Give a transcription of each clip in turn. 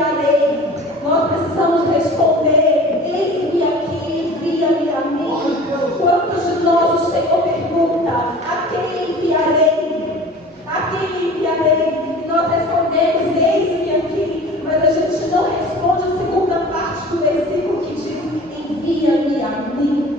enviarei. Nós precisamos responder: eis-me aqui, envia-me a mim. Quantos de nós o Senhor pergunta: a quem enviarei? A quem enviarei? E nós respondemos: eis-me aqui. Mas a gente não responde a segunda parte do versículo que diz: envia-me a mim.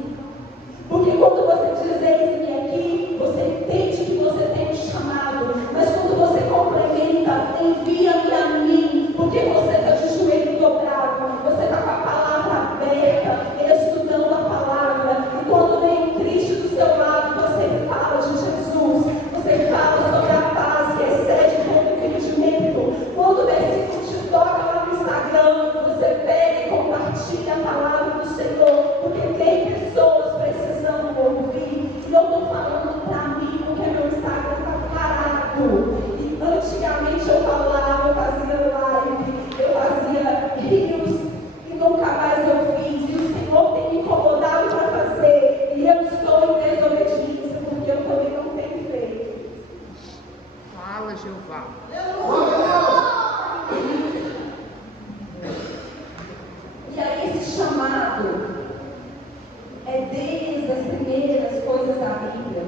Porque quando você diz eis-me aqui, você entende que você tem um chamado. Mas quando você complementa, envia-me a mim, porque você está de joelho dobrado, você está com a palavra aberta, estudando a palavra. E quando vem um Cristo do seu lado, você fala de Jesus, você fala sobre a paz que excede todo entendimento. Quando o versículo te toca lá no Instagram, você pega e compartilha a palavra do Senhor, porque tem pessoas precisando ouvir. E eu estou falando para mim, porque meu Instagram está parado. E antigamente eu falava, eu fazia live, eu fazia reels, e nunca mais eu fiz. E o Senhor tem me incomodado para fazer. E eu estou em desobediência, porque eu também não tenho feito. Fala, Jeová. E aí esse chamado é desde as primeiras coisas da Bíblia.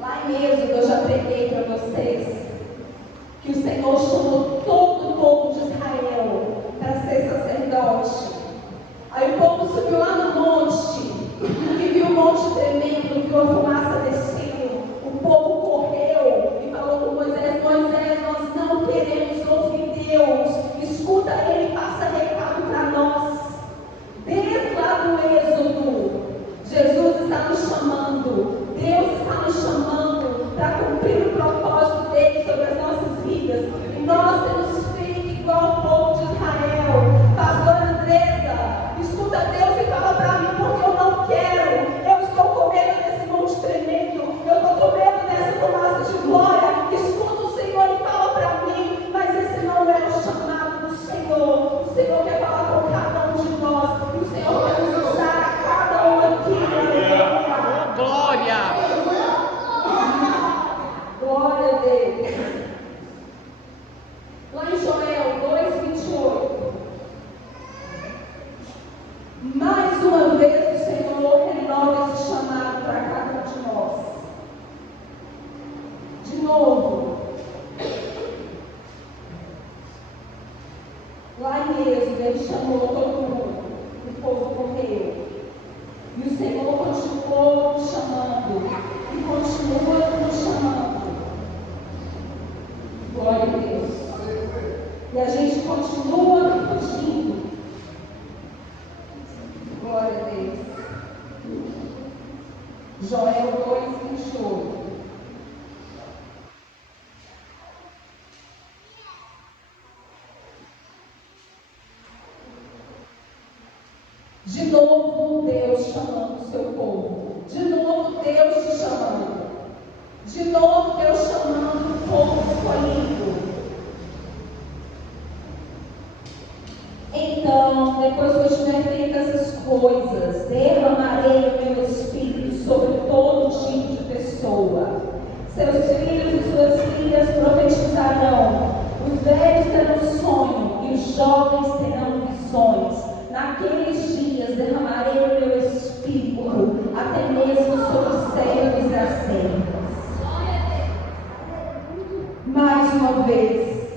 Lá em Êxodo eu já preguei para vocês que o Senhor chamou todo o povo de Israel para ser sacerdote. Aí o povo subiu lá no monte, e viu o monte tremendo, viu a fumaça descendo. O povo correu e falou com Moisés: Moisés, nós não queremos ouvir Deus, escuta ele, passa recado para nós. Desde lá do Êxodo, Jesus está nos chamando, Deus está nos chamando para cumprir o propósito dele sobre as nossas vidas. E nós temos feito igual o povo de Israel. Pastor Andressa, escuta Deus e fala para mim, porque eu não quero. Eu estou com medo desse monte tremendo, eu estou com medo dessa fumaça de glória. Escuta o Senhor e fala para mim, mas esse não é o chamado do Senhor. O Senhor quer falar com cada um de nós. O Senhor quer nos usar a cada um aqui. Glória! Glória a Deus. Lá em Joel 2:28. Mais uma vez o Senhor renova esse chamado para cada um de nós. De novo. Lá em Êxodo ele chamou todo mundo. O povo correu. E o Senhor continuou nos chamando. E continua nos chamando. Glória a Deus. E a gente continua fugindo. Glória a Deus. Joel 2:28. De novo Deus chamando o seu povo. De novo Deus te chamando. De novo Deus chamando o povo escolhido. Então, depois que eu tiver feito essas coisas, derramarei o meu Espírito sobre todo tipo de pessoa. Seus filhos e suas filhas profetizarão. Os velhos terão sonho e os jovens terão visões. Naqueles dias derramarei o meu Espírito, até mesmo sobre os servos e as servas. Mais uma vez,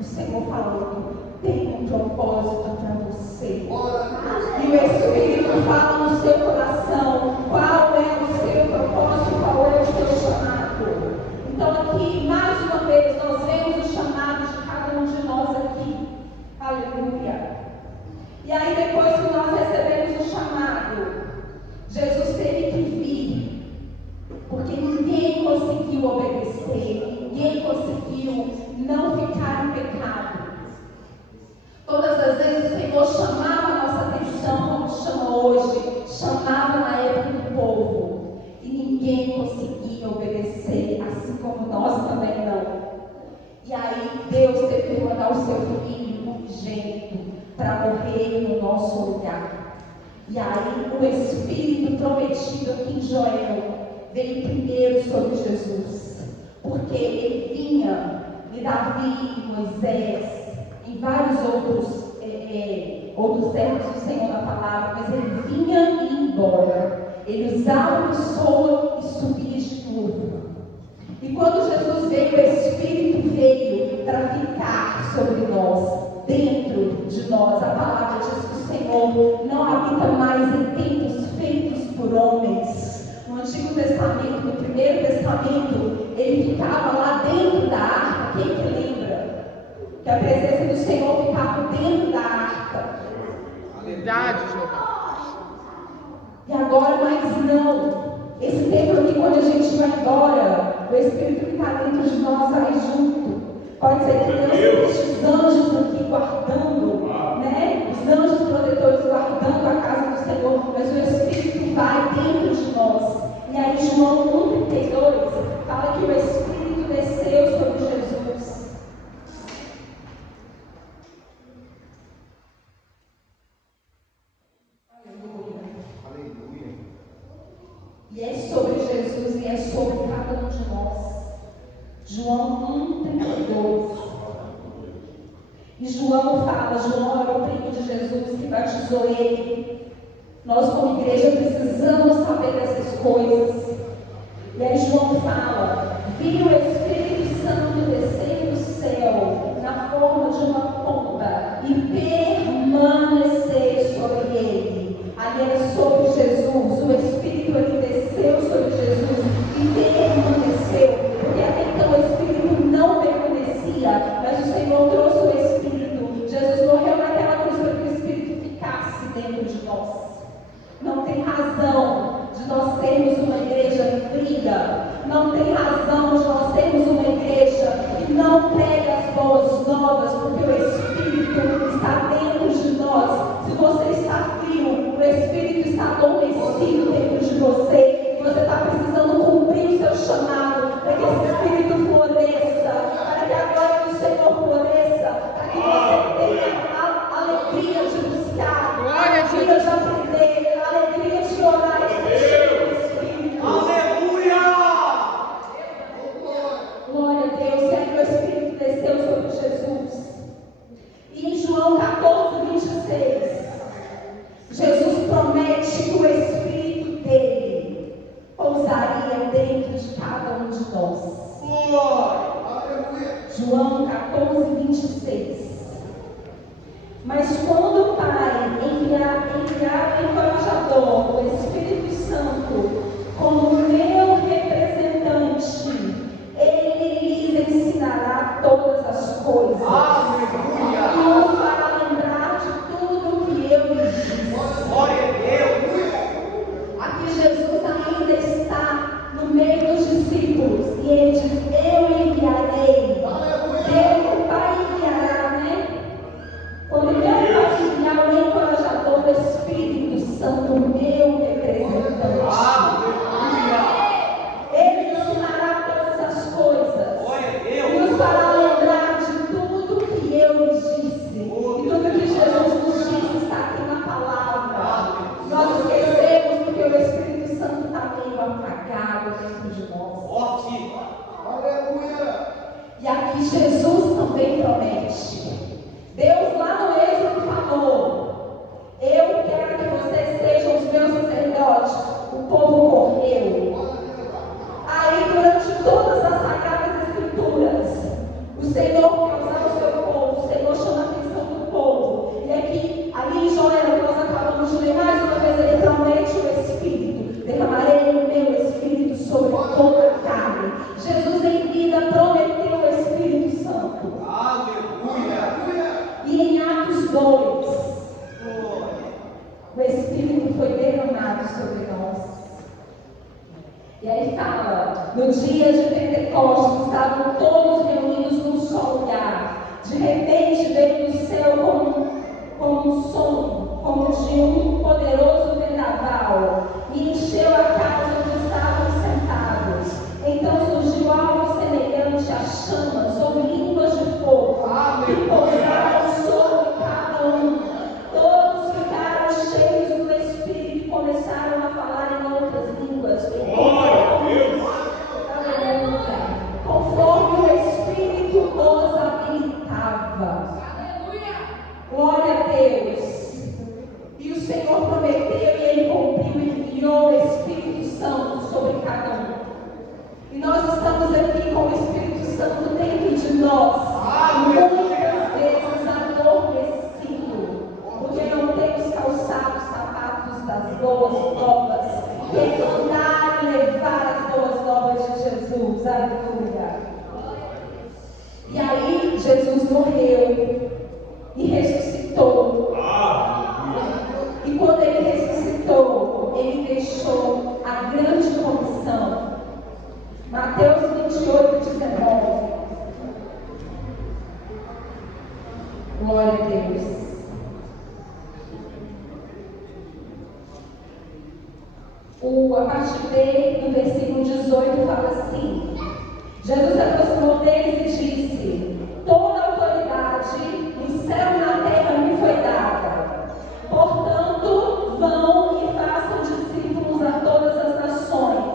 o Senhor falando, tem um propósito para você. E o Espírito fala no seu coração, qual é o seu propósito, qual é o seu chamado. Então aqui, mais uma vez, nós vemos o chamado de cada um de nós aqui. Aleluia. E aí depois que nós recebemos o chamado, Jesus teve que vir, porque ninguém conseguiu obedecer, ninguém conseguiu não ficar em pecado. Todas as vezes o Senhor chamava a nossa atenção, como chama hoje, chamava na época do povo, e ninguém conseguia obedecer, assim como nós também não. E aí Deus teve que mandar o seu Filho unigênito para morrer no nosso lugar. E aí o Espírito prometido aqui em Joel veio primeiro sobre Jesus, porque ele vinha de Davi, Moisés, e vários outros servos do Senhor na palavra, mas ele vinha e ia embora. Ele usava a pessoa e subia de turma. E quando Jesus veio, o Espírito veio para ficar sobre nós, dentro de nós. A palavra diz que o Senhor não habita mais em templos feitos por homens. No Antigo Testamento, no Primeiro Testamento, ele ficava lá dentro da arca. Quem que lembra? Que a presença do Senhor ficava dentro da arca. Verdade, Jeová. E agora mais não. Esse tempo aqui, quando a gente vai embora, o Espírito fica dentro de nós, vai junto. Pode ser que Deus tenha esses anjos aqui guardando, né? Os anjos protetores guardando a casa do Senhor, mas o Espírito vai dentro de nós. E aí João 1,32 fala que o Espírito desceu sobre Jesus. E é sobre Jesus e é sobre cada um de nós. João 1,32. E João fala, João era o primo de Jesus que batizou ele. Nós como igreja precisamos saber dessas coisas. E aí João fala, vi o Espírito Santo descer do céu na forma de uma pomba e permanecer sobre ele. Ali era sobre Jesus, o Espírito ele desceu sobre Jesus e permaneceu. Porque até então o Espírito não permanecia, mas o Senhor trouxe o Espírito. Jesus morreu naquela cruz para que o Espírito ficasse dentro de nós. Não tem razão de nós sermos uma igreja fria. Não tem razão de nós sermos uma igreja que não prega as boas novas, porque o Espírito está dentro de nós. Se você está frio, o Espírito está adormecido dentro de você. E você está precisando cumprir o seu chamado, para que esse Espírito floresça, para que a glória do Senhor floresça, para que você tenha a alegria de buscar, a alegria de aprender, a alegria de orar e sentir o Espírito. Aleluia! Glória a Deus, e aí o Espírito desceu sobre Jesus. E em João 14:26, Jesus promete que o Espírito dele pousaria dentro de cada um de nós. João 14:26. Mas quando o Pai enviar o encorajador, o Espírito Santo, como meu representante, ele lhes ensinará todas as coisas. Aleluia! E os fará lembrar de tudo que eu lhes disse. Glória a Deus! Aqui Jesus ainda está no meio dos discípulos e ele diz, eu enviarei. O Pai enviará, né? Quando Deus vai enviar o encorajador, o Espírito Santo, meu representante. Aleluia! Ele ensinará todas as coisas. Glória a E Deus! nos fará lembrar de tudo que eu lhes disse. E tudo que Jesus nos disse está aqui na palavra. Nós esquecemos porque o Espírito Santo está meio apagado dentro de nós. Forte! Aleluia! E aqui Jesus também promete. Deus lá no Êxodo falou, eu quero que vocês sejam os meus sacerdotes. O povo correu. Aí durante todas as sagradas escrituras, o Senhor quer usar o seu povo, o Senhor chama a atenção do povo. E aqui, ali em Joel, nós acabamos de ler mais uma vez, ele promete o Espírito. Derramarei o meu Espírito sobre toda a carne. Jesus em vida prometeu o Espírito Santo. Aleluia! E em Atos 2, o Espírito foi derramado sobre nós. E aí fala, no dia de Pentecostes, estavam todos reunidos num só lugar. De repente veio do céu como um som, como de um poderoso vendaval, e encheu a casa onde estavam sentados. Então surgiu algo semelhante a chamas ou línguas de fogo, que pousaram sobre cada um. Todos ficaram cheios do Espírito e começaram a falar em outras línguas. Aleluia! Conforme o Espírito Glória a Deus. E o Senhor prometeu e Ele cumpriu e enviou o Espírito Santo sobre cada um. E nós estamos aqui com o Espírito Santo dentro de nós, muitas vezes adormecido, porque não temos calçado os sapatos das boas novas, retornar e levar as boas novas de Jesus. Aleluia. E aí Jesus morreu e ressuscitou. E quando Ele ressuscitou, Ele deixou a grande comissão. Mateus 28, 19. Glória a Deus. A partir do versículo 18 fala assim: Jesus aproximou deles e disse: toda autoridade no céu e na terra me foi dada. Portanto, vão e façam discípulos a todas as nações,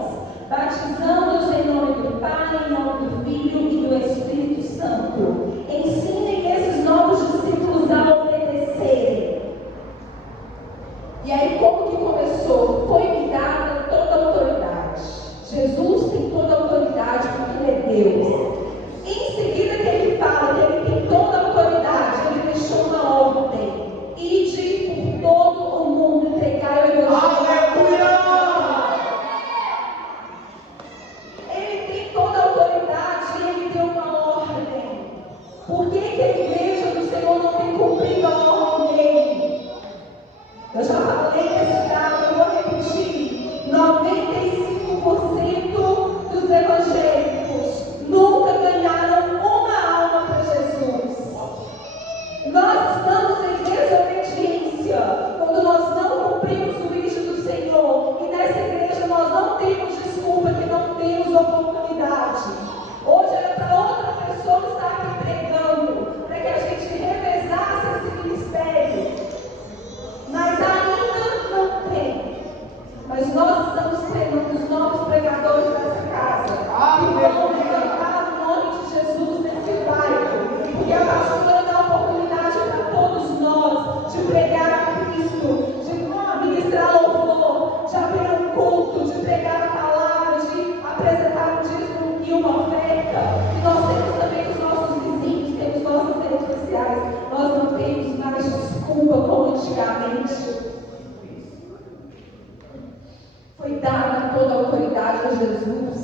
batizando-os em nome do Pai, em nome do Filho e do Espírito Santo. Ensinem esses novos discípulos a obedecerem. E aí, como que começou? Foi-me dada toda a autoridade. Jesus tem toda a autoridade porque Ele é Deus. Em seguida que Ele fala que Ele tem toda a autoridade, Ele deixou uma ordem: ide por todo o mundo, pregai o Evangelho. Ele tem toda a autoridade e Ele deu uma ordem. Por que que a igreja do Senhor não tem cumprido a ordem dele? Eu já falei desse dado, eu vou repetir: 95% dos evangélicos nunca ganharam uma alma para Jesus. Nós estamos em desobediência quando nós não cumprimos o vídeo do Senhor. E nessa igreja nós não temos desculpa que não temos oportunidade. Hoje era para outra pessoa estar aqui pregando, para que a gente revezasse esse ministério. Mas ainda não tem. Mas nós estamos treinando os novos pregadores dessa casa, que vão levantar o nome de Jesus nesse bairro. Porque a pastora dá oportunidade para todos nós de pregar a Cristo, de ministrar louvor, de abrir um culto, de pregar a palavra, de apresentar um dízimo e uma oferta. E nós temos também os nossos vizinhos, temos nossas redes sociais. Nós não temos mais desculpa como antigamente. Foi dada toda a autoridade a Jesus.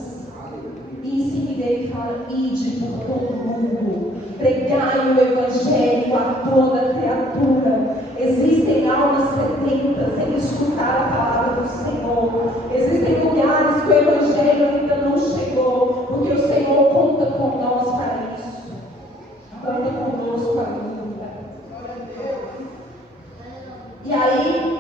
E em seguida Ele fala: ide por todo mundo, pregai o Evangelho a toda criatura. Existem almas sedentas em escutar a palavra do Senhor. Existem lugares que o Evangelho ainda não chegou, porque o Senhor conta com nós para isso. Conta conosco ainda. E aí,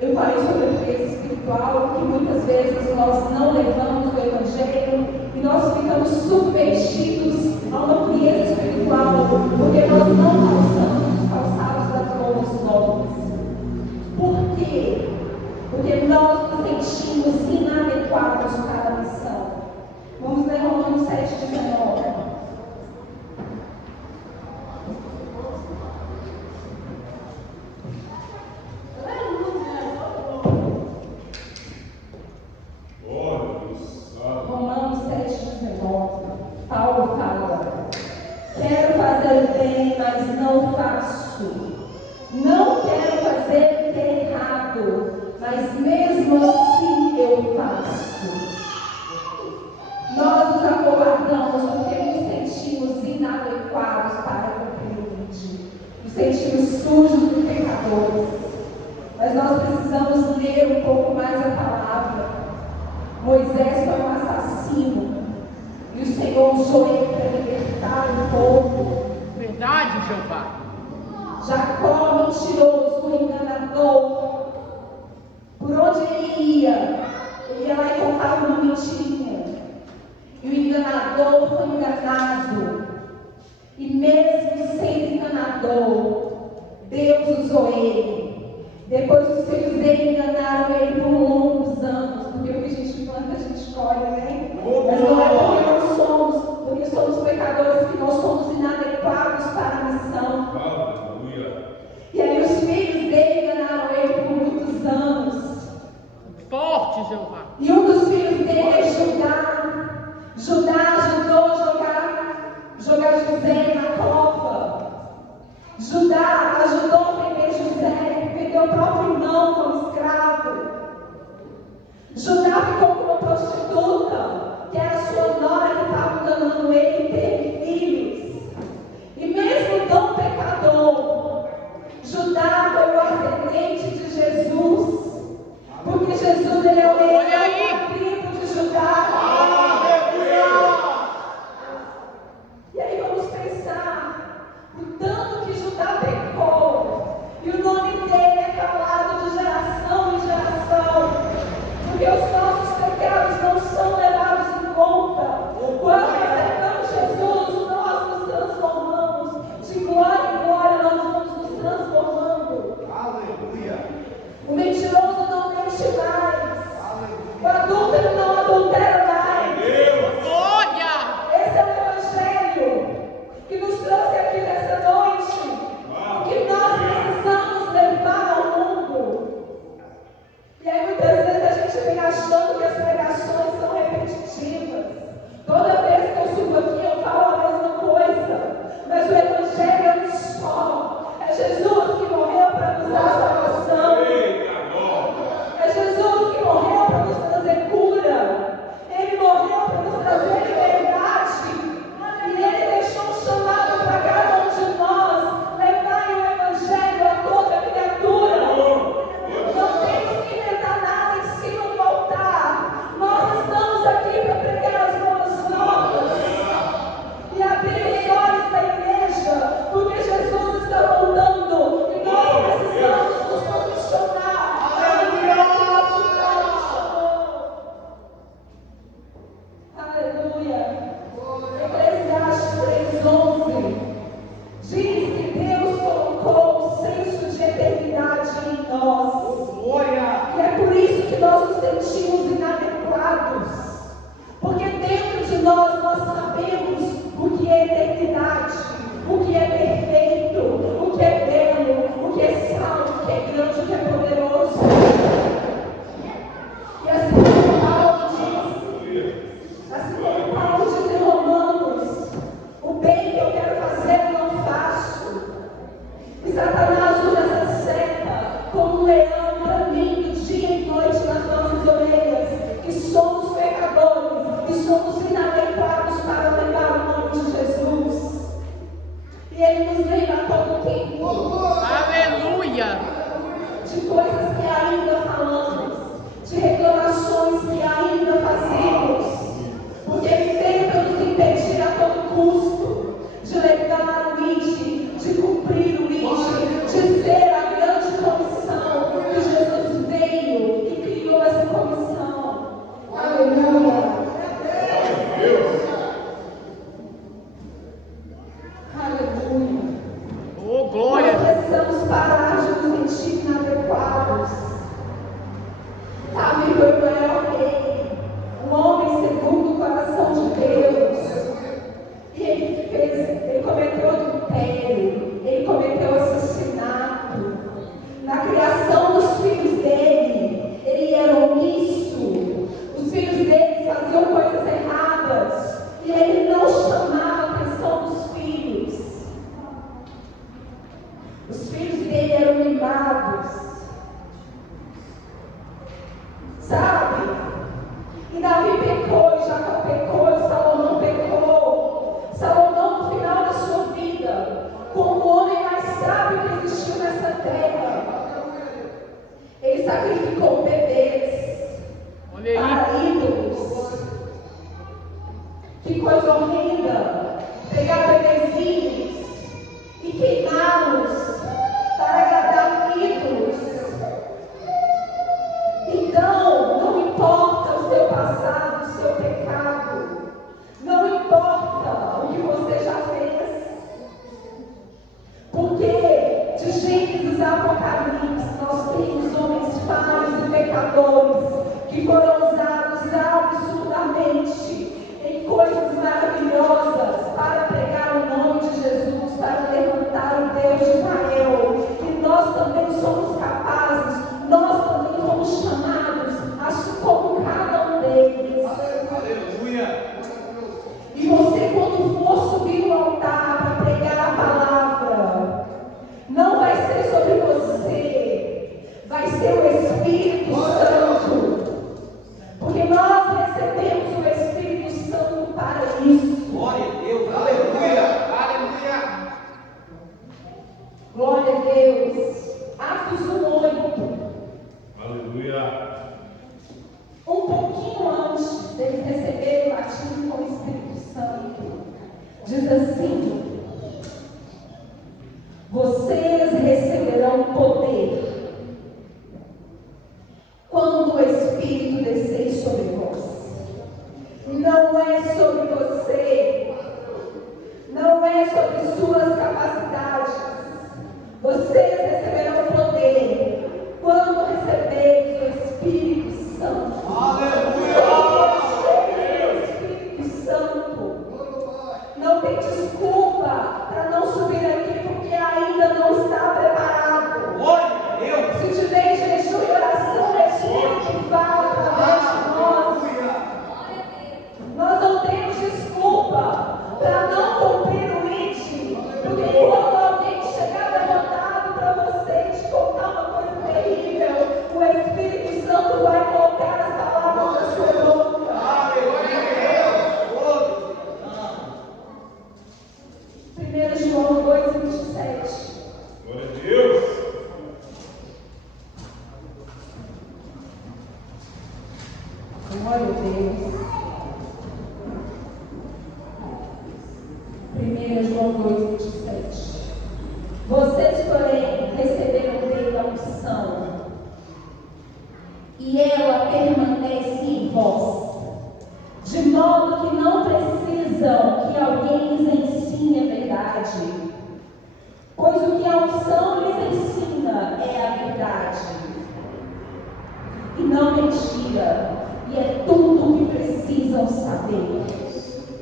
eu falei sobre a frieza espiritual, que muitas vezes nós não levamos o Evangelho e nós ficamos submetidos a uma frieza espiritual, porque nós não calçamos os calçados das boas novas. Por quê? Porque nós nos sentimos inadequados para a missão. Vamos ler Romanos 7,19. Romanos 7,19. Paulo fala: quero fazer o bem, mas não faço. Não quero fazer o que é errado, mas mesmo assim eu faço. Nós nos acovardamos porque nos sentimos inadequados para cumprir o vídeo. Nos sentimos sujos e pecadores. Mas nós precisamos ler um pouco mais a palavra. Moisés foi um assassino e o Senhor usou ele para libertar o povo. Verdade, Jeová. Jacó, mentiroso, enganador. Por onde ele ia lá e contava uma mentirinha. E o enganador foi enganado. E mesmo sendo enganador, Deus usou ele. Depois os filhos dele enganaram ele por longos anos. Porque o que a gente planta, a gente colhe, né? Mas não é porque nós somos, porque somos pecadores, que nós somos inadequados para a missão. Aleluia. Judá ajudou a vender José, vendeu o próprio irmão como escravo. Judá ficou com uma prostituta, que era a sua nora, que estava enganando ele e teve filhos. E mesmo tão pecador, Judá foi o ascendente de Jesus, porque Jesus ele é o leão da tribo de Judá. E aí vamos pensar o tanto que Judá pecou, e o nome dele é falado de geração em geração, porque os nossos pecados não são levados em conta. Quando aceitamos Jesus, nós nos transformamos. De glória em glória, nós vamos nos transformando. Aleluia. O mentiroso não mente mais. O adúltero não adultera mais. Glória! Esse é o Evangelho que nos trouxe aqui nessa noite. Que nós precisamos levar ao mundo. E aí muitas vezes a gente vem achando que as pregações são repetitivas. Toda vez que eu subo aqui eu falo a mesma coisa. Mas o Evangelho é um só. É Jesus que morreu para nos dar salvação. É Jesus que morreu para nos trazer cura. Ele morreu para nos trazer liberdade. E Ele deixou um chamado para cada um de nós. Levai o Evangelho a toda criatura. Não temos que inventar nada em cima do altar. Nós estamos aqui para pregar as boas novas e abrir os olhos da igreja, porque Jesus está voltando e nós precisamos nos posicionar para viver aquilo que o Pai nos chamou. Aleluia. Eclesiastes 3:11 diz que Deus colocou o senso de eternidade em nós. Glória. E é por isso que nós nos sentimos inadequados. Porque dentro de nós sabemos o que é eternidade, o que é perfeito, o que é belo, o que é salvo, o que é grande, o que é poderoso. E assim como Paulo diz em Romanos, o bem que eu quero fazer eu não faço. E Satanás usa essa seta como um leão bramindo dia e noite nas nossas orelhas, que somos pecadores, que somos inadequados para levar o nome de Jesus. E Ele nos lembra a todo tempo Aleluia! de coisas que ainda falamos, de reclamações que ainda fazemos, porque Ele tenta nos impedir a todo custo de levar o ID, de cumprir o ID, de ser a grande comissão que Jesus veio e criou essa comissão. Aleluia! Aleluia! Oh, glória! Nós precisamos parar de nos sentir inadequados. Davi foi o maior rei, um homem segundo o coração de Deus. E ele cometeu adultério, ele cometeu assassinato. Na criação dos filhos dele, ele era omisso. Os filhos dele faziam coisas erradas e ele não chamava a atenção dos filhos. Os filhos dele eram mimados. Sabe? E Davi pecou, e Jacó pecou, e Salomão pecou. Salomão, no final da sua vida, como o homem mais sábio que existiu nessa terra, ele sacrificou bebês para ídolos. Que coisa horrenda! Pegar bebezinhos e queimá-los para agradar ídolos. Espírito Santo. Porque nós recebemos o Espírito Santo para isso. Glória a Deus. Aleluia. Aleluia. Glória a Deus. Atos 1:8. Aleluia. Um pouquinho antes deles receberem o batismo com o Espírito Santo, diz assim: vocês receberão poder quando o Espírito descer sobre vós. Não é sobre você, não é sobre suas capacidades. Vocês receberão poder quando receberem o Espírito Santo. Aleluia. O Espírito Santo. Não tem desculpa para não subir aqui porque ainda não está preparado. Glória a Deus. Se tiver jejum e oração, o Espírito fala através de nós. Nós não temos desculpa para não cumprir o ID, porque quando alguém chegar derrotado para você e te contar uma coisa terrível, o Espírito Santo vai colocar as palavras na sua boca. Aleluia a Deus. 1 João 2:27. Glória a Deus. Glória a Deus. 1 João 2:27. Vocês, porém, receberam dele a unção, e ela permanece em vós, de modo que não precisam que alguém lhes ensine a verdade, pois o que a unção lhes ensina é a verdade, e não mentira, e é tudo o que precisam saber.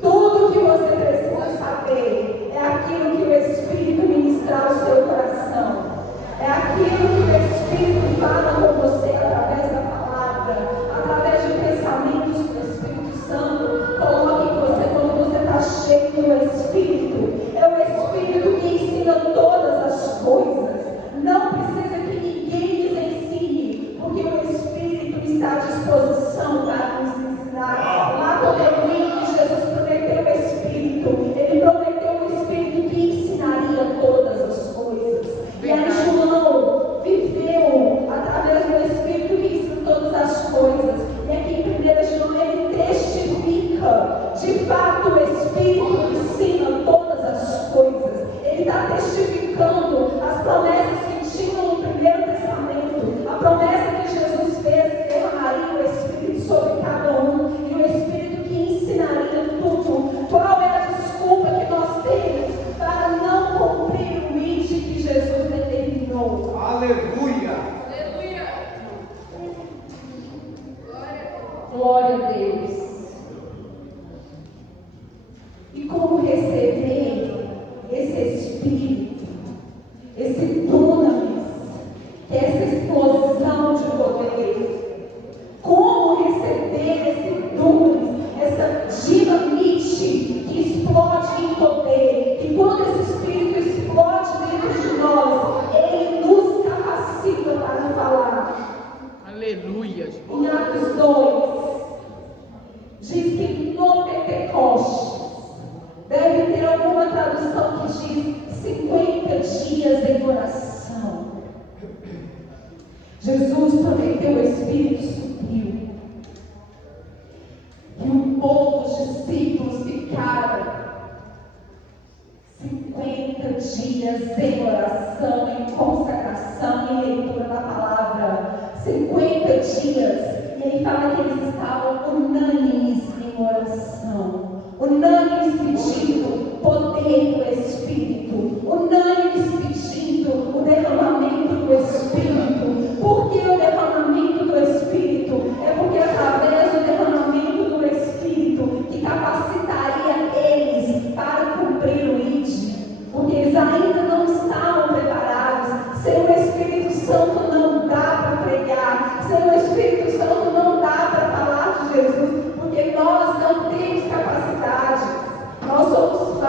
Tudo o que você precisa saber é aquilo que o Espírito ministrar ao seu coração. É aquilo que o Espírito fala com você através da palavra, através de pensamentos que o Espírito Santo coloca em você quando você está cheio do Espírito. É o Espírito que ensina todas as coisas. Não precisa que ninguém lhes ensine, porque o Espírito está à disposição para nos ensinar. Lá quando eu li que Jesus prometeu o Espírito, ele prometeu o Espírito que ensinaria todas as coisas. E aí João viveu através do Espírito que ensina todas as coisas. E aqui em 1 João ele testifica, de fato o Espírito ensina todas as coisas. Ele está testificando as promessas que tinham no Primeiro Testamento, a promessa que Jesus fez que derramaria o Espírito sobre cada um, e o Espírito que ensinaria tudo. Qual é a desculpa que nós temos para não cumprir o ID que Jesus determinou? Aleluia. Glória a Deus. E como receber esse Espírito, esse dunamis, que é essa explosão de poder? Como receber esse dunamis, essa dinamite que explode em poder? E quando esse Espírito explode dentro de nós, ele nos capacita para falar. Aleluia. Em Atos 2, diz que no Pentecostes, deve ter alguma tradução que diz 50 dias em oração. Jesus prometeu, o Espírito subiu. E o povo, os discípulos ficaram 50 dias em oração, em consagração, em leitura da palavra. 50 dias. E ele fala que eles estavam unânimes em oração, unânimes pedindo poder do Espírito, unânimes pedindo o derramamento do Espírito. Por que o derramamento do Espírito? É porque através do derramamento do Espírito que capacitaria eles para cumprir o ID, porque eles ainda não estavam preparados. Sem o Espírito Santo não dá para pregar, sem o Espírito Santo não dá para falar de Jesus, porque nós não temos capacidade, nós somos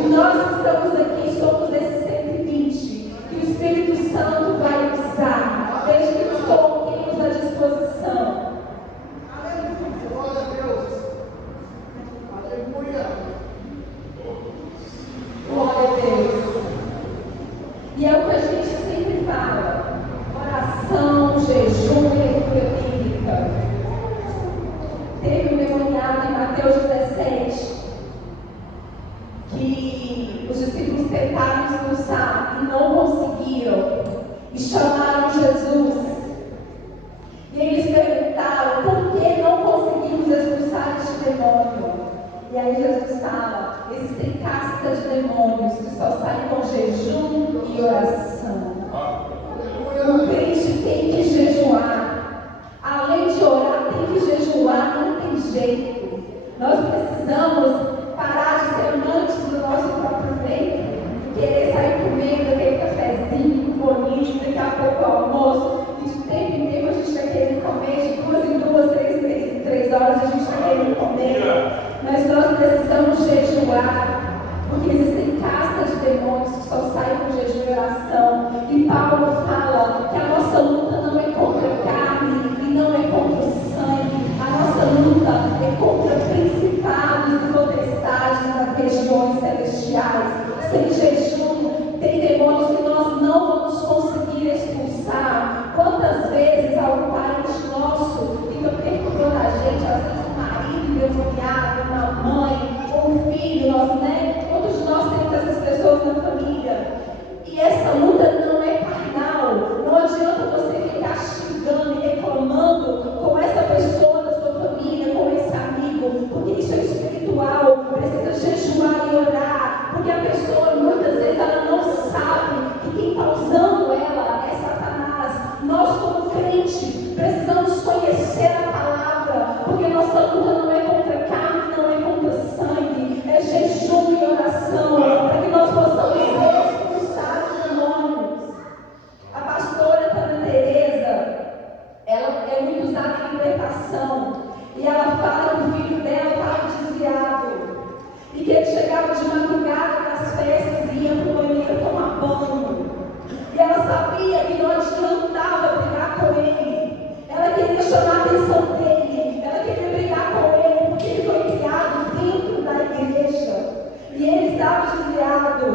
E nós que estamos aqui somos esses 120 que o Espírito Santo vai usar, desde que nos coloquemos à disposição. Glória a Deus. Aleluia. Glória a Deus. E é o que a gente sempre fala: oração, jejum e leitura bíblica. Teve um demoniado em Mateus 17 que os discípulos tentaram expulsar e não conseguiram, e chamaram Jesus. E eles perguntaram: por que não conseguimos expulsar este demônio? E aí Jesus fala: existem castas de demônios que só saem com jejum e oração. O crente tem que jejuar. Além de orar, tem que jejuar, não tem jeito. Nós precisamos parar de ser amantes do nosso próprio ventre, querer sair comendo aquele cafezinho bonito, daqui a pouco o almoço, e de tempo em tempo a gente vai querer comer, de 2 em 2, 3 em 3 horas a gente vai querer comer. Mas nós precisamos jejuar, porque existem castas de demônios que só saem com jejum e oração. E Paulo fala que a nossa luta não é contra a carne e não é contra o sangue. A nossa luta é contra principados e potestades nas regiões celestiais. Sem jejum, tem demônios que nós não vamos conseguir expulsar. Quantas vezes algum parente nosso fica perturbando a gente, às vezes um marido endemoniado, uma mãe ou um filho, todos nós temos essas pessoas na família. E essa luta não é carnal. Não adianta você ficar xingando e reclamando com essa pessoa da sua família, com esse amigo, porque isso é espiritual. Precisa jejuar e orar, porque a pessoa muitas vezes ela não sabe que quem está usando ela é Satanás. Nós, como crentes, precisamos conhecer a palavra, porque nossa luta não é contra a carne, não é contra sangue, é jejum e oração, para que nós possamos expulsar os demônios. A pastora Ana Teresa, ela é muito usada em libertação, e ela fala que o filho dela estava desviado, e que ele chegava de madrugada nas festas e ia para o banheiro tomar banho. E ela sabia que não adiantava brigar com ele. Ela queria chamar a atenção dele. Ela queria brigar com ele, porque ele foi criado dentro da igreja. E ele estava desviado.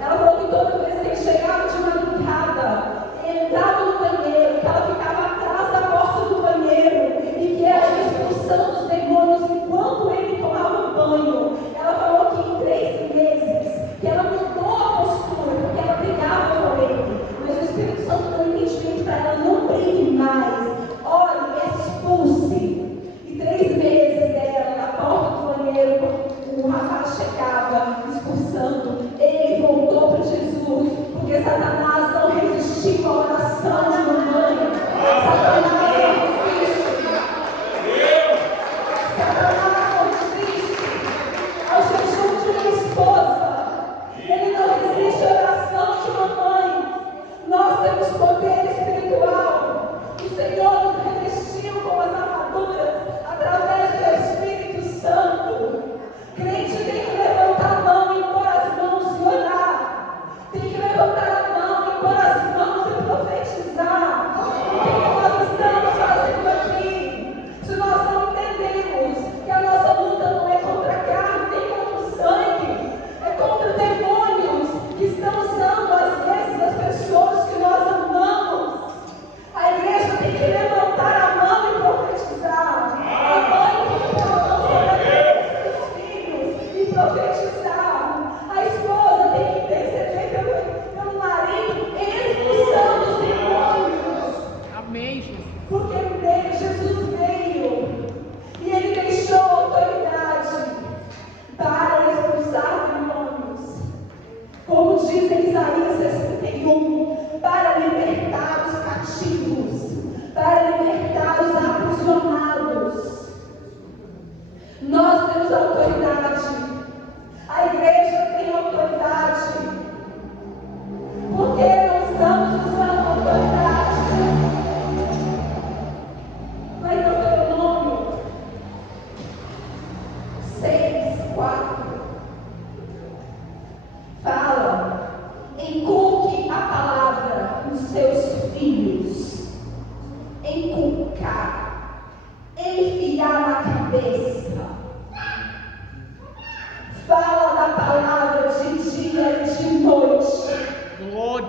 Ela falou que toda vez que ele chegava de madrugada, ele entrava no banheiro, que ela ficava atrás da porta do banheiro, e que ela ia expulsando os demônios enquanto ele tomava banho. Ela falou que em 3 meses, que ela mudou a postura, porque ela brigava com ele. Mas o Espírito Santo deu entendimento para ela: não brigue mais, ore, expulse. E 3 meses dela, na porta do banheiro, quando o rapaz chegava expulsando, ele voltou para Jesus, porque Satanás não resistiu à oração de mamãe. Satanás não resiste. Satanás não resiste ao jejum de uma esposa. Ele não resiste à oração de mamãe. Nós temos poder espiritual. O Senhor nos revestiu com as armaduras através do Espírito Santo. Crente tem que levantar a mão e pôr as mãos e orar. Tem que levantar a mão e pôr as mãos e profetizar. O que nós estamos fazendo aqui? Se nós não entendemos que a nossa luta não é contra a carne, nem contra o sangue, é contra demônios que estão usando às vezes as pessoas que nós amamos. A igreja tem que levantar a mão e profetizar. A mãe tem que pôr a mão sobre a cabeça dos filhos e profetizar. A esposa tem que interceder pelo marido, expulsando os demônios. Amém, Jesus. Porque Jesus veio e ele deixou autoridade para expulsar demônios. Como diz em Isaías 61, para libertar os cativos, para libertar os aprisionados. Nós temos autoridade. A igreja tem autoridade. Por que não estamos usando a autoridade? Lá em Deuteronômio 6, 4.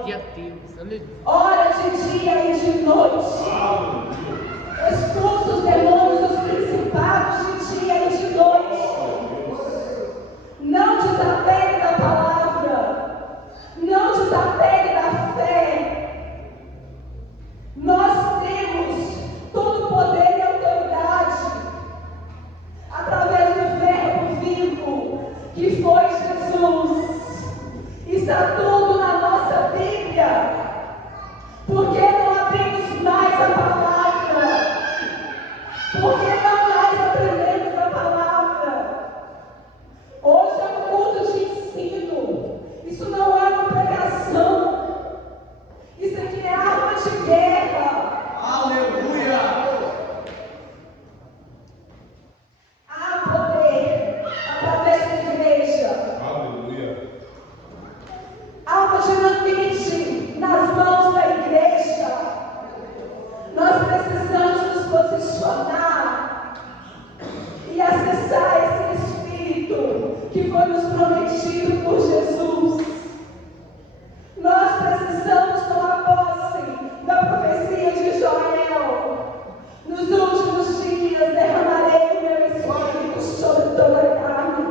Glória a Deus. Aleluia. Ora de dia e de noite. Aleluia. Expulsa os demônios, os principados de dia e de noite. Não desapegue da palavra. Não desapegue da fé. Nós temos todo o poder e autoridade através do Verbo vivo, que foi Jesus. Está tudo na nossa Bíblia. Por que não abrimos mais a palavra? Por que não mais aprendemos a palavra? Hoje é um culto de ensino. Isso não é uma pregação. Isso aqui é arma de guerra. Aleluia. Há poder através da igreja. Aleluia. Há uma dinamite nas mãos da igreja. Nós precisamos nos posicionar e acessar esse Espírito que foi nos prometido por Jesus. Nós precisamos tomar posse da profecia de Joel. Nos últimos dias derramarei o meu Espírito sobre toda a carne.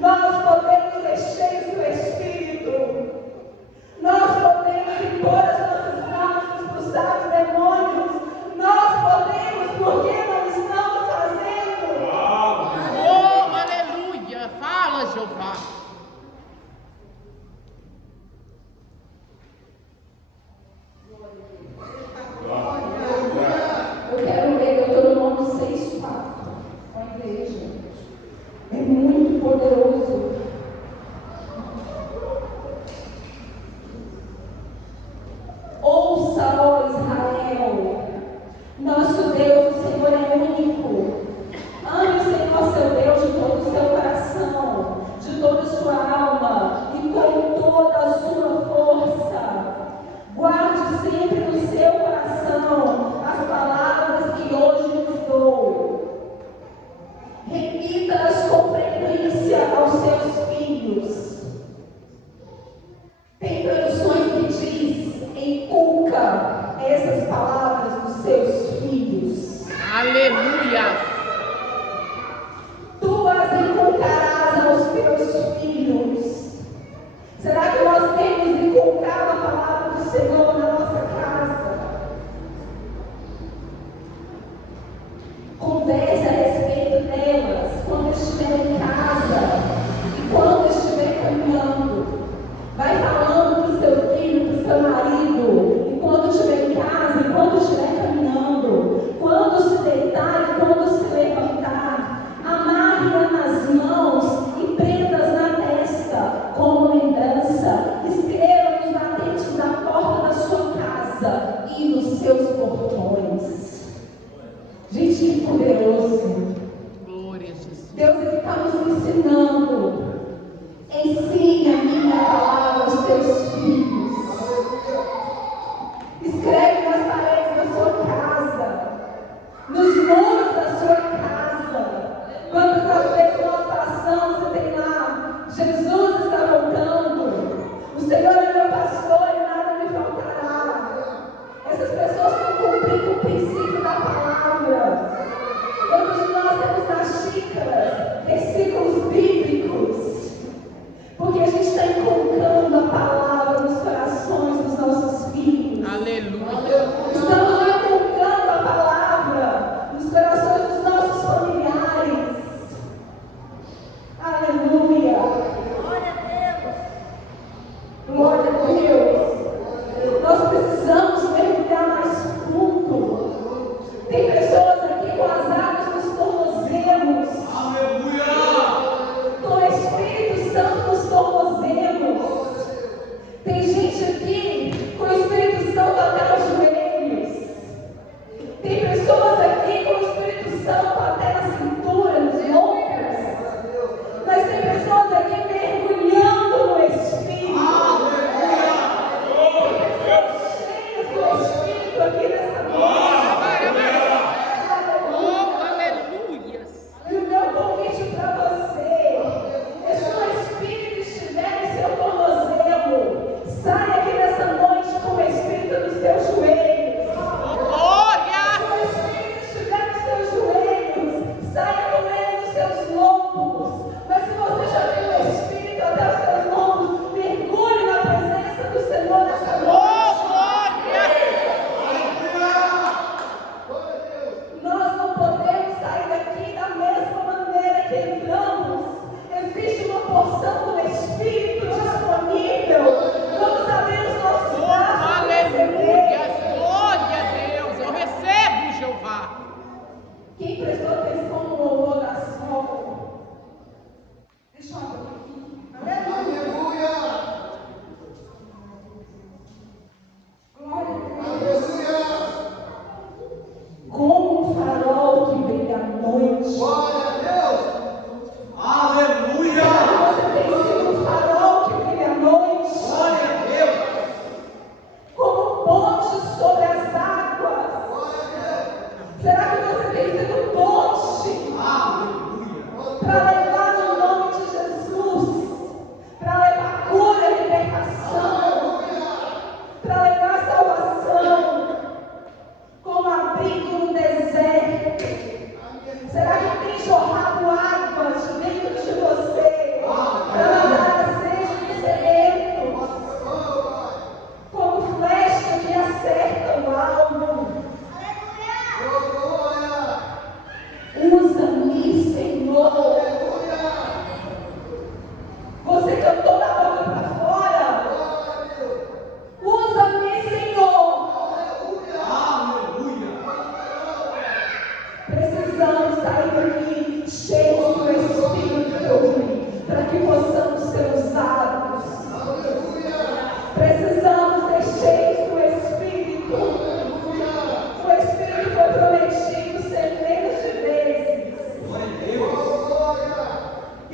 Nós podemos ser cheios do Espírito. Nós podemos impor as nossas mãos, expulsar os demônios. Nós podemos, porque não estamos fazendo. Oh, aleluia. Fala, Jeová. Eu quero ler Deuteronômio 6,4 com a igreja. É muito poderoso. Ouça, ó Israel, nosso Deus, o Senhor é único. Ame o Senhor, seu Deus, de todo o seu coração, de toda a sua alma e com toda a sua força. Guarde sempre no seu coração as palavras que hoje nos dou. Repita-as com frequência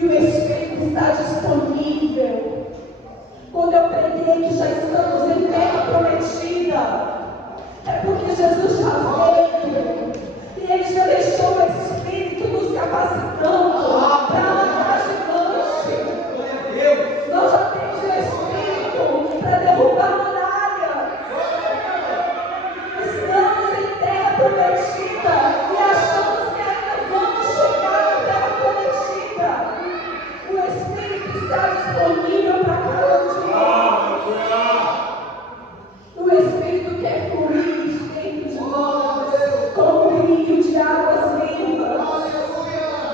E o Espírito está disponível. Quando eu preguei que já estamos em terra prometida, é porque Jesus já veio. E Ele já deixou o Espírito nos capacitando para matar gigante. Nós já temos o Espírito para derrubar muralha. Estamos em terra prometida e achamos que ainda vamos chegar na terra prometida. O Espírito está disponível para cada dia. O Espírito quer fluir dentro de nós como um rio de águas vivas.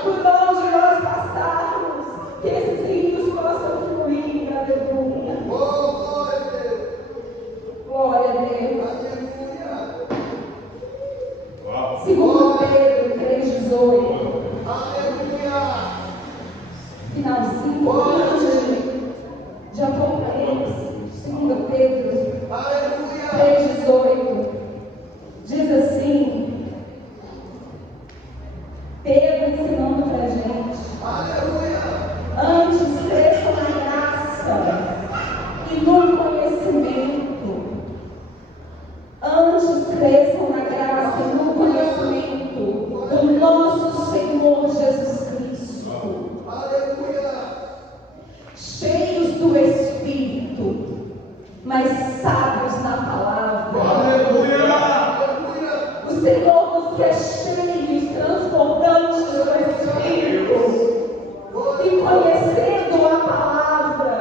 Por onde nós passarmos, que esses rios possam fluir. Aleluia. Glória a Deus. Segundo Pedro 3,18. Finalzinho de Apocalipse. Segundo Pedro 3,18. Diz assim, Pedro ensinando para a gente. Antes cresçam na graça e no conhecimento. Antes cresçam na graça e no conhecimento do nosso Senhor Jesus Cristo. Cheios do Espírito, mas sábios na palavra. O Senhor nos quer cheios, transbordantes do Espírito e conhecendo a palavra.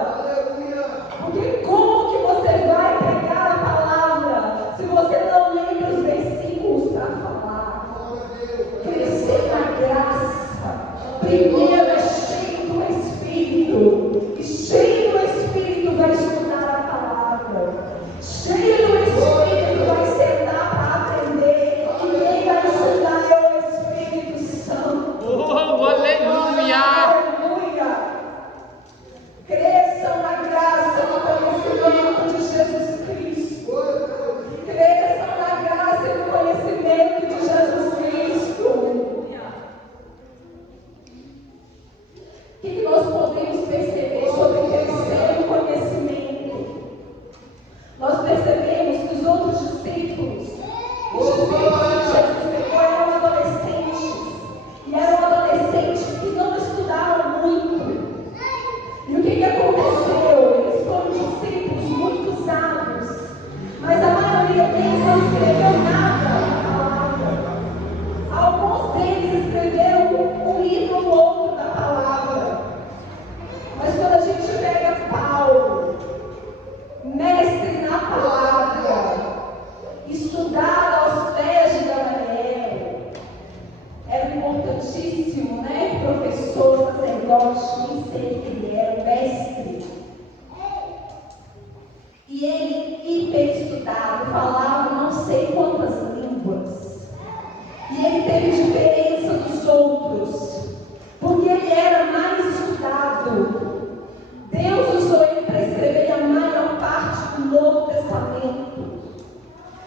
Porque como que você vai pegar a palavra se você não lembra os versículos para falar? Crescer na graça. Primeiro é cheio do Espírito. E cheio do Espírito vai estudar a palavra. Cheio do Espírito vai sentar para aprender. E quem vai estudar é o Espírito Santo. Oh, aleluia! Aleluia! Cresçam na graça e no conhecimento de Jesus Cristo. Cresçam na graça e no conhecimento de Jesus Cristo. O que nós podemos perceber sobre crescer no conhecimento? Nós percebemos que os outros discípulos, os discípulos de Jesus pegou, eram adolescentes. E eram adolescentes que não estudaram muito. E o que aconteceu? Eles foram discípulos muito sábios, mas a maioria deles não escreveu nada na palavra. Alguns deles escreveram um livro ou outro da palavra. Mas quando a gente pega Paulo, mestre na palavra, estudado aos pés de Gamaliel, era importantíssimo, né? Professor, sacerdote, nem sei que ele era, mestre. E ele, hiper estudado, falava não sei quantas línguas. E ele teve diferença dos outros, porque ele era mais estudado. Deus usou ele para escrever a maior parte do Novo Testamento.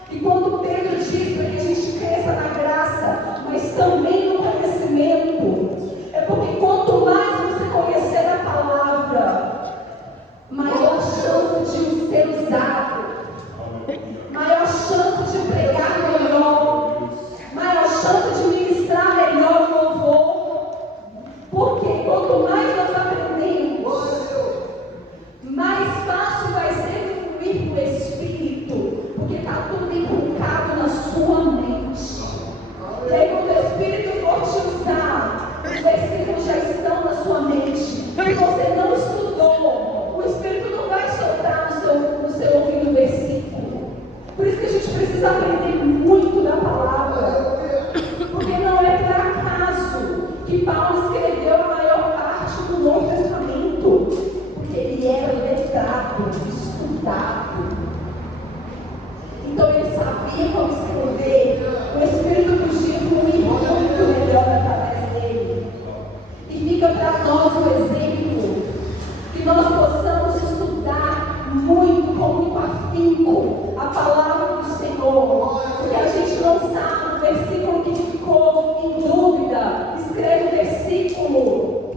E quando Pedro diz para que a gente cresça na graça, mas também no conhecimento, é porque quanto mais você conhecer a palavra, maior chance de ser usado, maior chance de pregar melhor, maior chance de ministrar melhor o louvor. Porque quanto mais nós aprendemos, mais fácil vai ser fluir o Espírito, porque está tudo inculcado na sua mente. E aí quando o Espírito for te usar, os versículos já estão na sua mente. Se você não estudou, o Espírito não vai soltar no seu ouvido o versículo. Por isso que a gente precisa aprender muito da palavra. Porque não é por acaso que Paulo escreveu a maior parte do Novo Testamento. Porque ele era letrado, estudado. Então ele sabia como escrever. O Espírito podia fluir muito melhor através dele. E fica para nós o exemplo que nós possamos estudar muito, com muito afinco, a palavra do Senhor. Porque a gente não sabe o versículo que ficou em dúvida. Escreve o versículo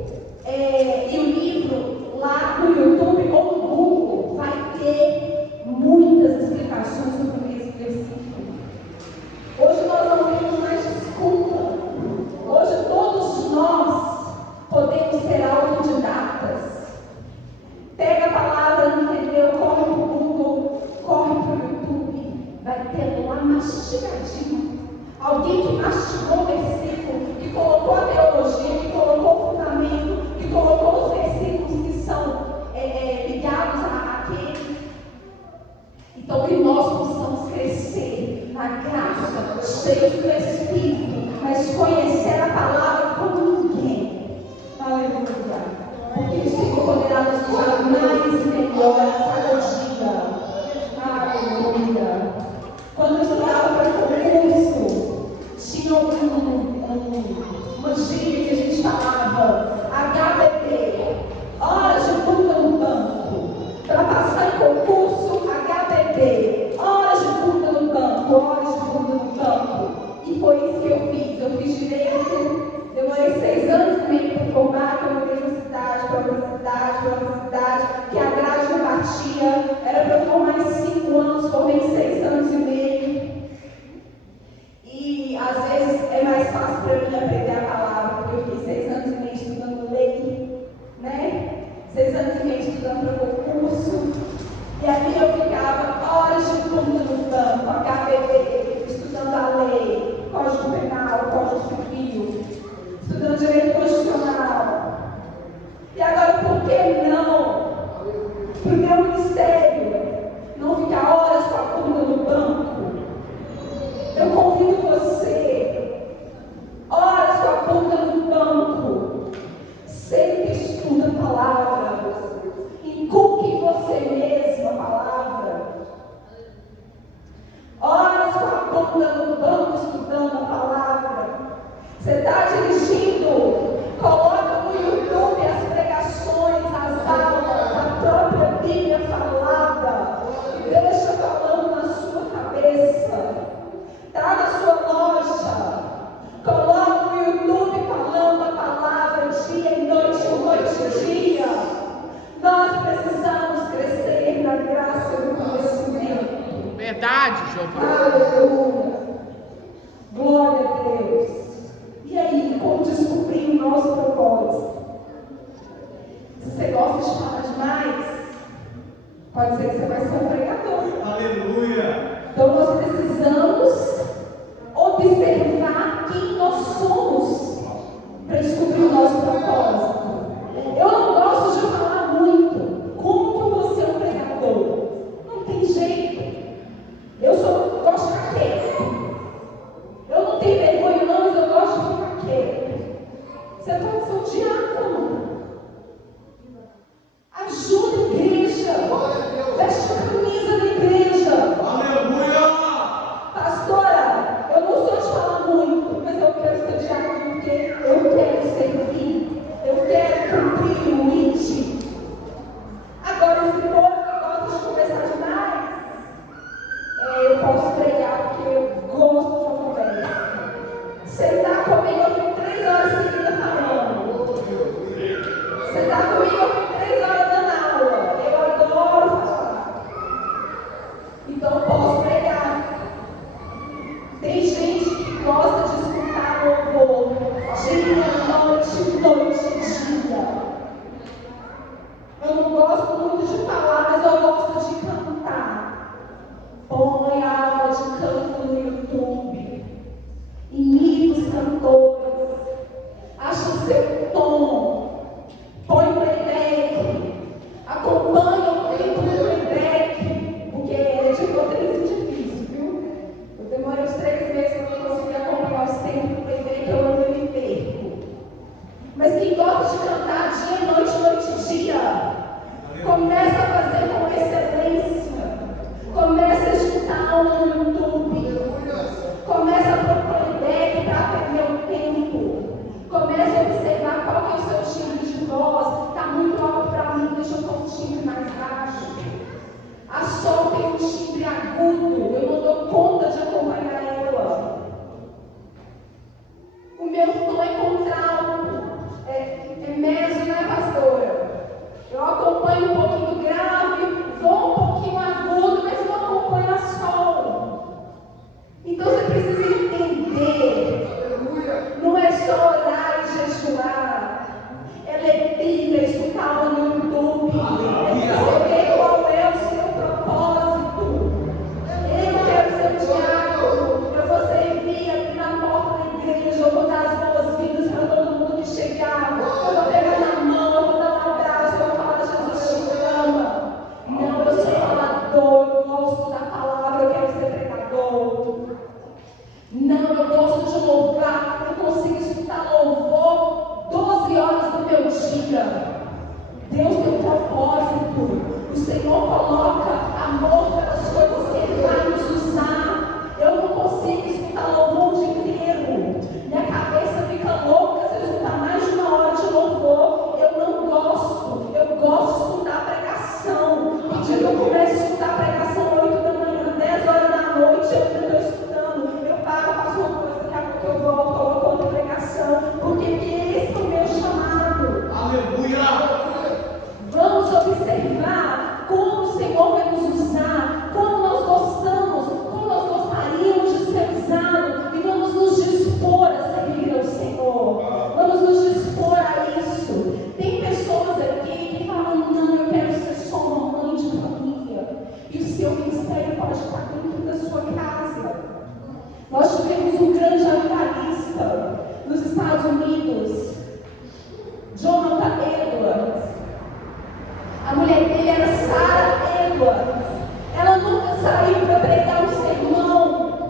alguém que mastigou o versículo, que colocou a teologia, que colocou o fundamento, que colocou os versículos que são ligados àquele. Então, que nós possamos crescer na graça, cheios do Espírito, mas conhecer a palavra como ninguém. Aleluia. Porque o Senhor poderá nos dar mais e melhor a cada dia. Aleluia. Quando eu estudava para concurso, tinha uma gíria que a gente falava, HBB, horas de bunda no banco. Para passar em concurso, HBB, horas de bunda no banco, horas de bunda no banco. E foi isso que eu fiz. Eu fiz direito, demorei 6 anos e meio para formar, eu mudei de cidade para outra cidade, que a grade não batia, era para eu formar em 5 anos, formei em 6 anos e meio. E às vezes é mais fácil para mim aprender a palavra, porque eu fiz 6 anos e meio estudando lei, né? 6 anos e meio estudando para concurso. E ali eu ficava horas de bunda no banco, HBB, estudando a lei, Código Penal, Código Civil, estudando Direito Constitucional. E agora, por que não? Para o meu ministério, não ficar horas com a bunda no banco. Eu convido você, horas com a bunda no banco, sempre estuda a palavra, inculque em você mesmo a palavra. Horas com a bunda no banco estudando a palavra. Você está dirigindo, coloca no YouTube as pregações, as aulas, a própria Bíblia falada, e deixa falando na sua cabeça. Está na sua loja, coloca no YouTube falando a palavra dia e noite e dia. Nós precisamos crescer na graça do conhecimento. Verdade, Giovanni. Aleluia. Glória a Deus. E aí, como descobrir o nosso propósito? Se você gosta de falar demais, pode ser que você vai ser um pregador. Aleluia. Então nós precisamos observar quem nós somos para descobrir o nosso propósito. Eu não gosto de falar muito. Como que você é um pregador? Não tem jeito. Eu gosto de ficar quieto. Eu não tenho vergonha não, mas eu gosto de ficar quieto. Você pode ser um diácono. Ajuda a igreja. Veste a camisa da igreja. Aleluia. Pastor, Deus tem um propósito. O Senhor coloca amor pelas coisas que Ele vai nos usar. Eu não consigo escutar louvor o dia inteiro. Minha cabeça fica louca se eu escutar mais de uma hora de louvor. Eu não gosto. Eu gosto de escutar pregação. No dia que eu começo a escutar pregação 8 da manhã, 10 horas da noite, eu não estou escutando. Eu paro, faço uma coisa, daqui a pouco eu volto, coloco outra pregação. Porque esse é o meu chamado. Aleluia! Vamos observar como o Senhor vai nos usar, como nós gostamos, como nós gostaríamos de ser usados, e vamos nos dispor a servir ao Senhor. Vamos nos dispor a isso. Tem pessoas aqui que falam, não, eu quero ser só uma mãe de família. E o seu ministério pode estar dentro da sua casa. Nós tivemos um grande avivalista nos Estados Unidos, Jonathan Edwards. A mulher dele era Sarah Edwards. Ela nunca saiu para pregar um sermão,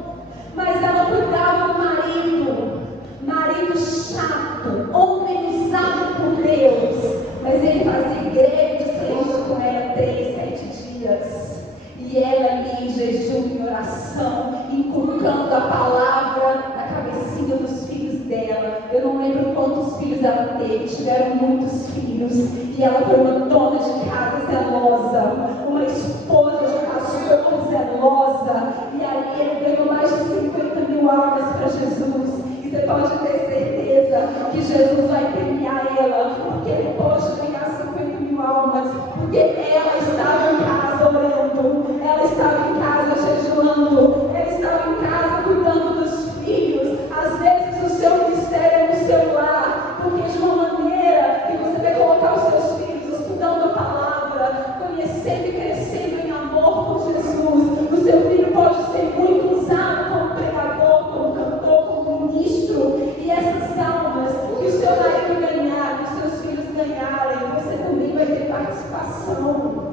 mas ela cuidava do marido. Marido chato, homem usado por Deus. Mas ele fazia greve de silêncio com ela 3, 7 dias. E ela ali em jejum e oração, inculcando a palavra na cabecinha dos filhos dela. Eu não lembro quantos filhos ela teve, tiveram muitos filhos. E ela foi uma dona de casa zelosa, uma esposa de pastor zelosa. E aí ele ganhou mais de 50.000 almas para Jesus. E você pode ter certeza que Jesus vai premiar ela, porque ele pode ganhar 50.000 almas, porque ela estava em casa orando, ela estava em casa jejuando, ela estava em casa cuidando dos filhos. Às vezes o seu ministério é no seu lar, porque de uma maneira que você vai colocar os seus filhos estudando a palavra, conhecendo e crescendo em amor por Jesus. O seu filho pode ser muito usado como pregador, como cantor, como ministro, e essas almas que o seu marido ganhar, que os seus filhos ganharem, você também vai ter participação.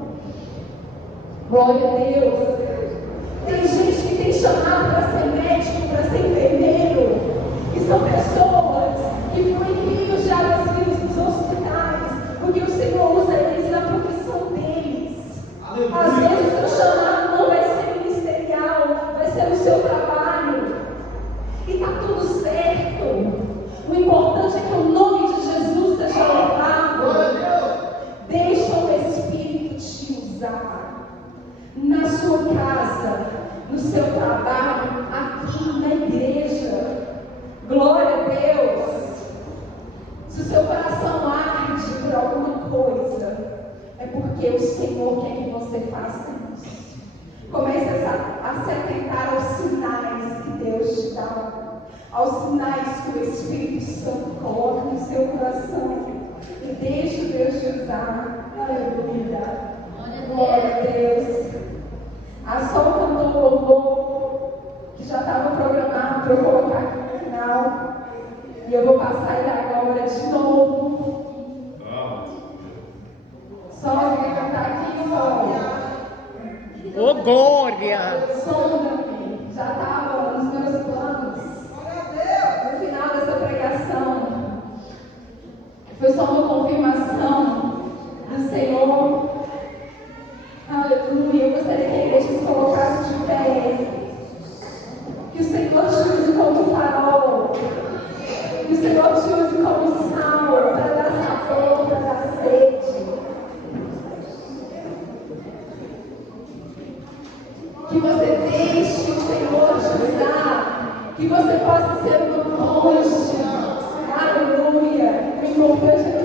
Glória a Deus. Tem gente que tem chamado para ser médico, para ser enfermeiro, e são pessoas que foram filhos já das filhos dos hospitais, porque o Senhor usa eles na profissão deles. Aleluia. Às vezes o seu chamado não vai ser ministerial, vai ser no seu trabalho. E está tudo certo. O importante é que o nome de Jesus seja louvado. Deixa o Espírito te usar. Na sua casa, no seu trabalho, aqui na igreja. Glória a Deus. Se o seu coração arde por alguma coisa, é porque o Senhor quer que você faça isso. Comece a se atentar aos sinais que Deus te dá, aos sinais que o Espírito Santo coloca no seu coração, e deixe Deus te usar. Aleluia. Glória a Deus. A Sol cantou um louvor que já estava programado para eu colocar aqui no final. E eu vou passar ele agora de novo. Sol, quer cantar aqui, Sol? Ô, glória! O som daqui já estava nos meus planos. No final dessa pregação, foi só uma confirmação do Senhor. Aleluia. Eu gostaria que a igreja se colocasse de pé. Que o Senhor te use como farol. Que o Senhor te use como sal para dar sabor, para dar sede. Que você deixe o Senhor te usar. Que você possa ser uma ponte. Aleluia. O importante é